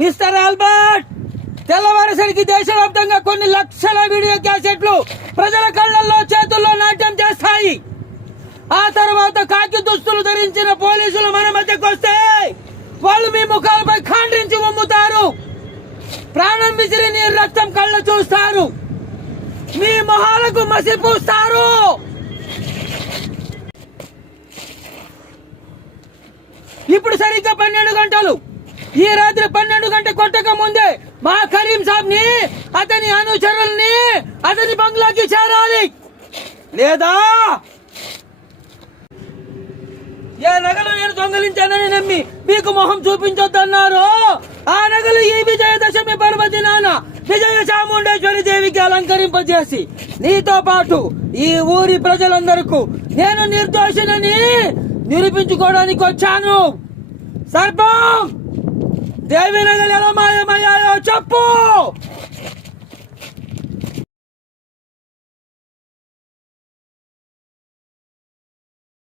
Mister Albert, తెల్లవారేసరికి దేశవ్యాప్తంగా కొన్ని లక్షల వీడియో క్యాసెట్లు ప్రజల కళ్లల్లో చేతుల్లో నాట్యం చేస్తాయి. ఆ తర్వాత కాకి దుస్తులు ధరించిన పోలీసులు మన మధ్యకు వస్తే వాళ్ళు మీ ముఖాలపై ఖండించి ఉమ్ముతారు. ప్రాణం విసిరి నీ రక్తం కళ్ళ చూస్తారు. మీ మొహాలకు మసి పూస్తారు. ఇప్పుడు సరిగ్గా 12 గంటలు. ఈ రాత్రి 12 గంట కొట్టక ముందే మా కరీం సాబ్ ని, అతని అనుచరుల్ని అతని బంగ్లాకి చేరాలి. లేదా ఏ నగలు నేను దొంగలించానని నమ్మి మీకు మొహం చూపించొద్దన్నారు. ఆ నగలు ఈ విజయదశమి పర్వదినాన విజయ చాముండేశ్వరి దేవికి అలంకరింపజేసి నీతో పాటు ఈ ఊరి ప్రజలందరికీ నేను నిర్దోషినని నిరూపించుకోవడానికి వచ్చాను. సర్పం, దేవి నగలు ఎలా మాయమయ్యాయి?